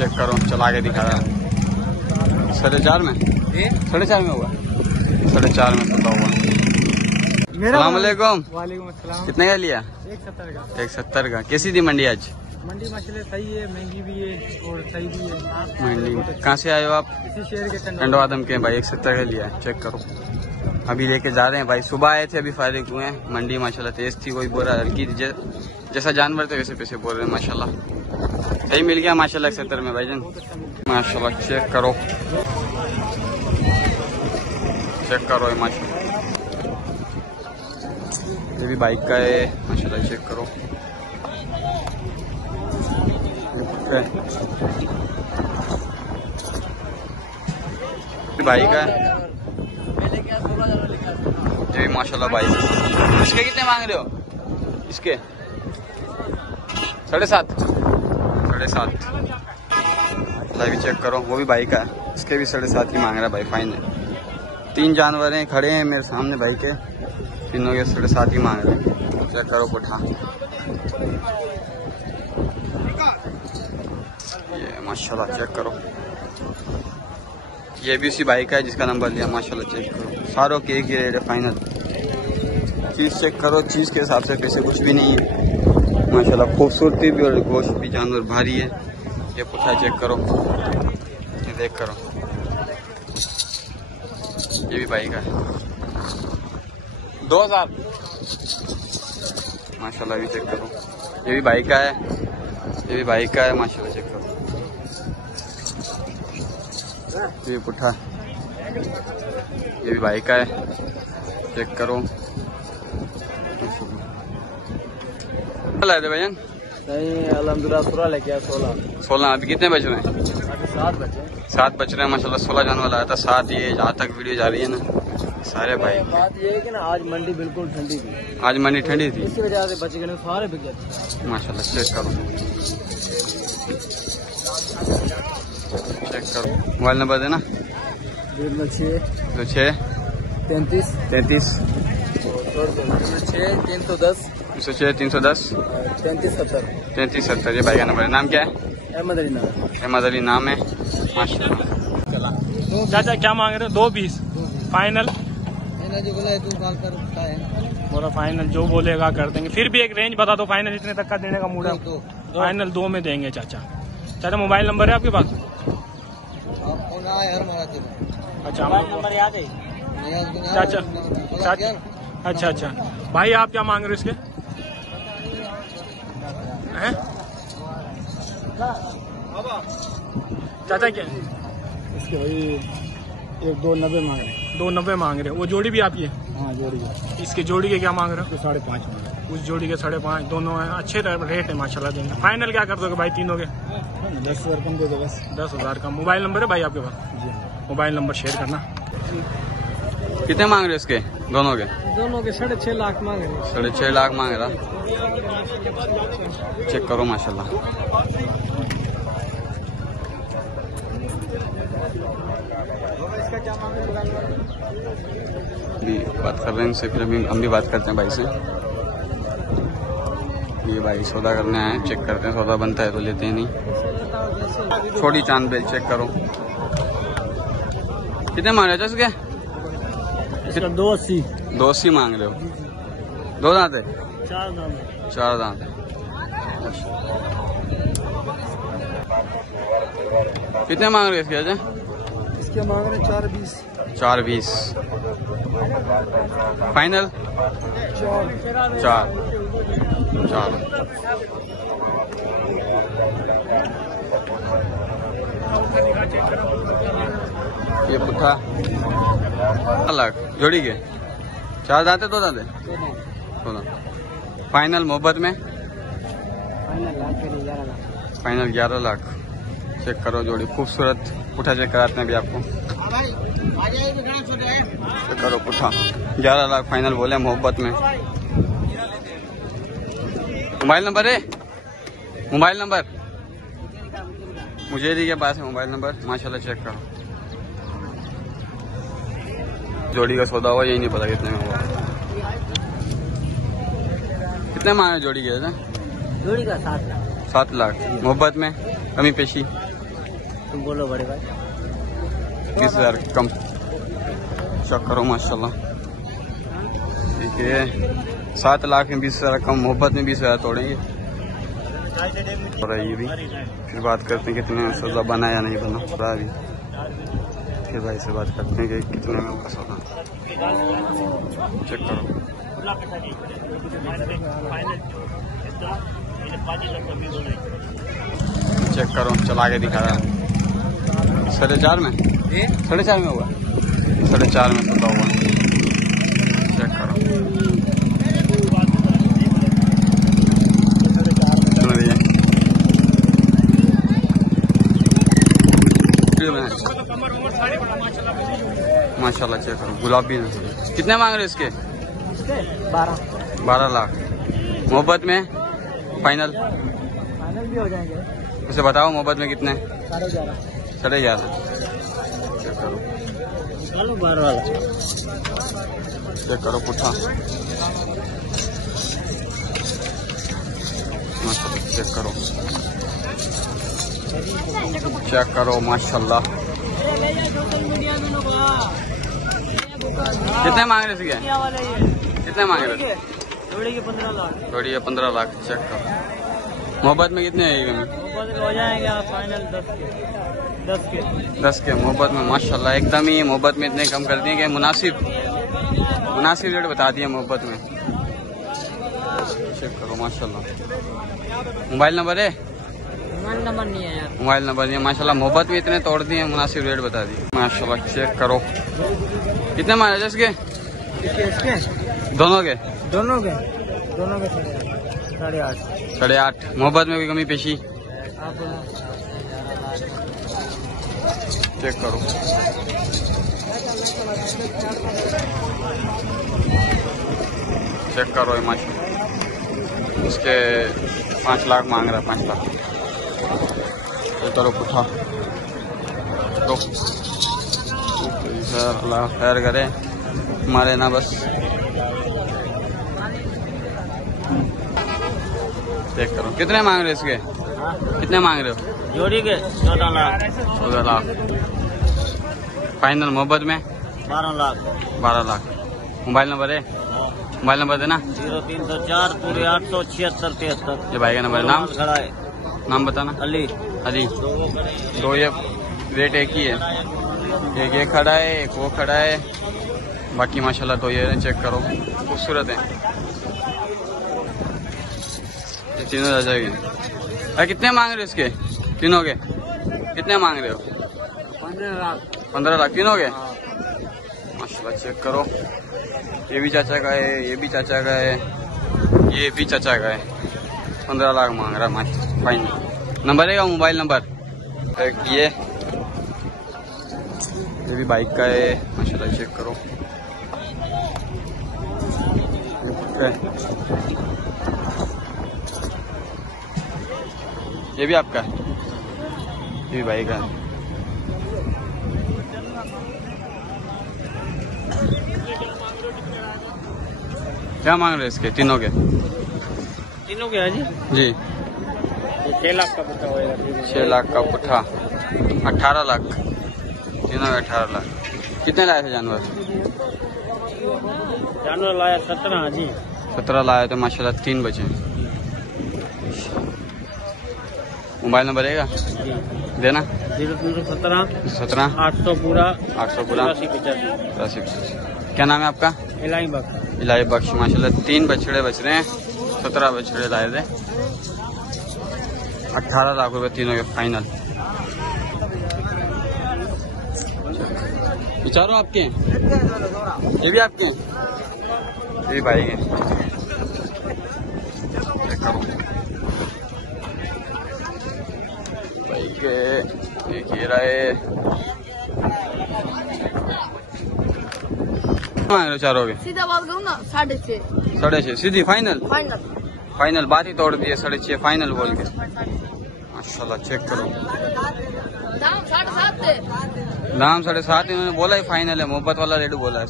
Check करो, चला के दिखा रहा है 4.5 में, 4.5 में हुआ, 4.5 में सौदा हुआ। अस्सलाम वालेकुम। वालेकुम अस्सलाम। कितने का लिया? 170 का। 170 का। कैसी थी मंडी आज? मंडी माशाल्लाह सही है, महंगी भी है और सही भी है। मंडी कहाँ से आए हो आप? इसी शहर के टंडो आदम के भाई। 170 का लिया है, चेक करो। अभी लेके जा रहे हैं भाई, सुबह आए थे अभी फारिग हुए हैं। मंडी माशाल्लाह तेज थी, वही बोरा हल्की जैसा जानवर थे वैसे पैसे बोल रहे हैं माशाल्लाह। सही मिल गया माशाल्लाह 170 में भाईजान माशाल्लाह। चेक करो, चेक करो माशाल्लाह। ये भी बाइक का है माशाल्लाह, चेक करो। भाई का जी माशाल्लाह भाई। इसके कितने मांग रहे हो? इसके 7.5 लाइव चेक करो। वो भी भाई का है, इसके भी 7.5 ही मांग रहा है भाई। फाइन है। 3 जानवर हैं खड़े हैं मेरे सामने भाई के, तीनों के 7.5 ही मांग रहे हैं। चेक करो पुठा, ये माशाल्लाह चेक करो। ये भी उसी भाई का है जिसका नंबर लिया माशाल्लाह। चेक करो, सारों के एक ही रेट है फाइनल। चीज़ चेक करो, चीज़ के हिसाब से पैसे कुछ भी नहीं है माशाल्लाह। खूबसूरती भी और गोश्त भी, जानवर भारी है। ये पुठा चेक करो, ये देख करो, ये भी भाई का है 2000 माशाल्लाह। भी चेक करो, ये भी भाई का है, ये भी भाई का है माशाल्लाह। चेक करो, ये पुठा, ये भी भाई का है, चेक करो। लाए थे भाईजान? नहीं अल्हम्दुलिल्लाह पूरा लेके आया 16। अभी कितने बज रहे हैं? अभी 7 बजे। 7 बज रहे हैं माशाल्लाह। 16 जानवर लाया था 7। ये जहाँ तक वीडियो जा रही है ना सारे भाई। बात ये है कि ना आज मंडी बिल्कुल ठंडी थी, आज मंडी ठंडी थी, इसी वजह से बच गए, सारे बिक गए माशाल्लाह। चेक करो, चेक करो। मोबाइल नंबर देना। 06 06 33 33 06 310 306 310 33 70 33 70। ये भाई का नंबर है। नाम क्या है? अहमद अली नाम। अहमद अली नाम है माशाल्लाह। चाचा क्या मांग रहे हो? 2 पीस फाइनल? जो बोला है तू कॉल कर है बोला फाइनल जो बोलेगा कर देंगे। फिर भी एक रेंज बता दो, फाइनल इतने तक का देने का मूड है? फाइनल 2 में देंगे चाचा। चाचा मोबाइल नंबर है आपके पास? अच्छा नंबर याद है चाचा, अच्छा अच्छा भाई आप क्या मांग रहे हो इसके? हैं चाचा क्या इसके भाई 290 मांग रहे हैं। 290 मांग रहे हो? वो जोड़ी भी आपकी है? हाँ जोड़ी है। इसके जोड़ी के क्या मांग रहे हो? 5.5 मांग रहे हैं। उस जोड़ी के 5.5 दोनों हैं। अच्छे रेट है माशाल्लाह देंगे। फाइनल क्या कर दोगे भाई तीनों के? 10,000 कम दे दो बस। 10,000 का। मोबाइल नंबर है भाई आपके पास? जी मोबाइल नंबर शेयर करना। कितने मांग रहे हो इसके दोनों के? दोनों के 6.5 लाख मांग रहे हैं। 6.5 लाख मांग रहा। चेक करो माशाल्लाह। भी बात कर रहे हैं इनसे, फिर अभी हम भी बात करते हैं भाई से। ये भाई सौदा करने आए, चेक करते हैं सौदा बनता है तो लेते हैं, नहीं। छोटी चांद बेल चेक करो, कितने मांग रहे थे इसके? 280 280 मांग रहे हो? 2 दांत है? 4 दांत है। कितने मांग रहे इसके? अच्छा इसके मांग रहे 420 420 फाइनल 4। ये पुठा अलग जोड़ी के 4 दांत है? 2 दांत है? 2 दांत। फाइनल मोहब्बत में फाइनल 11 लाख। चेक करो जोड़ी, खूबसूरत पुठा चेक कराते हैं अभी आपको। चेक करो पुठा 11 लाख फाइनल बोले मोहब्बत में। मोबाइल नंबर है? मोबाइल नंबर मुझे के पास है मोबाइल नंबर माशाल्लाह। चेक करो जोड़ी का सौदा हुआ, यही नहीं पता कितने में हुआ। कितने मांगे जोड़ी के? जोड़ी का 7 लाख। 7 लाख मोहब्बत में कमी पेशी तुम बोलो बड़े भाई। 20,000 कम। चेक करो माशाल्लाह। ठीक है, 7 लाख में 20,000 कम, मोहब्बत में 20,000 तोड़ेंगे। और ये भी फिर बात करते हैं कितने में सौदा बना या नहीं बना। अभी फिर भाई से बात करते हैं कि कितने में होगा सौदा। चेक करो, चेक करो, चला के दिखा रहा है। 4.5 में, 4.5 में होगा, 4.5 में सौदा हुआ। चेक करो, माशाल्लाह। चेक करो, गुलाबी है। कितने मांग रहे इसके? 12 लाख। मोहब्बत में फाइनल भी हो जाएंगे। उसे बताओ मोहब्बत में कितने? 11.5। चेक करो, 12 वाला। चेक करो पुट्ठा। माशाल्लाह, चेक करो, चेक करो माशाल्लाह। कितने मांग रहे थे? कितने मांग रहे थे? जोड़ी के 15 लाख। जोड़ी है 15 लाख। चेक करो, मोहब्बत में कितने आएगी? हो जाएंगे फाइनल 10 के। मोहब्बत में माशाल्लाह एकदम ही मोहब्बत में इतने कम कर दिए कि मुनासिब रेट बता दिए मोहब्बत में। चेक करो माशाल्लाह। मोबाइल नंबर है? मोबाइल नंबर नहीं है यार। मोबाइल नंबर नहीं है। माशाल्लाह मोहब्बत में इतने तोड़ दिए, मुनासिब रेट बता दिए माशाल्लाह। चेक करो, कितने मांगे थे इसके? दोनों के 8.5। मोहब्बत में कोई कमी पेशी? चेक करो, चेक करो ये माशाल्लाह। इसके 5 लाख मांग रहा है, 5 लाख। चेक करो पुट्ठा। तो अल्लाह खैर करे हमारे ना बस। चेक करो, कितने मांग रहे इसके? कितने मांग रहे हो? जोड़ी के 14 लाख। 14 लाख फाइनल। मोहब्बत में 12 लाख। मोबाइल नंबर है? मोबाइल नंबर देना। 0304 पूरे 876 ये भाई का नंबर। नाम खड़ा है। नाम बताना। अली। दो ये रेट एक ही है, एक ये खड़ा है, एक वो खड़ा है। बाकी माशाल्लाह तो ये चेक करो, खूबसूरत है। ये तीनों आ जाएगी। अरे कितने मांग रहे हो इसके तीनों के? कितने मांग रहे हो? 15 लाख तीनों के। माशाल्लाह चेक करो, ये भी चाचा का है, ये भी चाचा का है, ये भी चाचा का है। 15 लाख मांग रहा है फाइनल। नंबर है का? Mobile number. ये भी बाइक का है माशाल्लाह। चेक करो, ये भी आपका है, ये भी बाइक का है। क्या मांग रहे हैं इसके तीनों के? है जी 6 लाख का पुट्ठा होएगा। 6 लाख का पुट्ठा। 18 लाख तीनों में। 18 लाख। कितने लाए थे जानवर लाया? 17 जी। 17 लाए थे माशाल्लाह। 3 बचे। मोबाइल नंबर है देना। 0317 800 पूरा 85। क्या नाम है आपका? इलाही बख्श। माशाल्लाह 3 बछड़े बच रहे हैं, 17 बछड़े लाए थे। 18 लाख रुपए तीनों के फाइनल। विचारो आपके? ये भी आपके? ये भी भाई के। चेक करो भाई के। एक ये रहे। चारों के सीधा बात करूँ ना 6.5। 6.5 सीधी फाइनल बात ही तोड़ दी है। 6.5 फाइनल बोल के माशाल्लाह। चेक करो, दाम 7.5 दाम 7.5 इन्होंने बोला ही फाइनल है। मोहब्बत वाला रेट बोला है।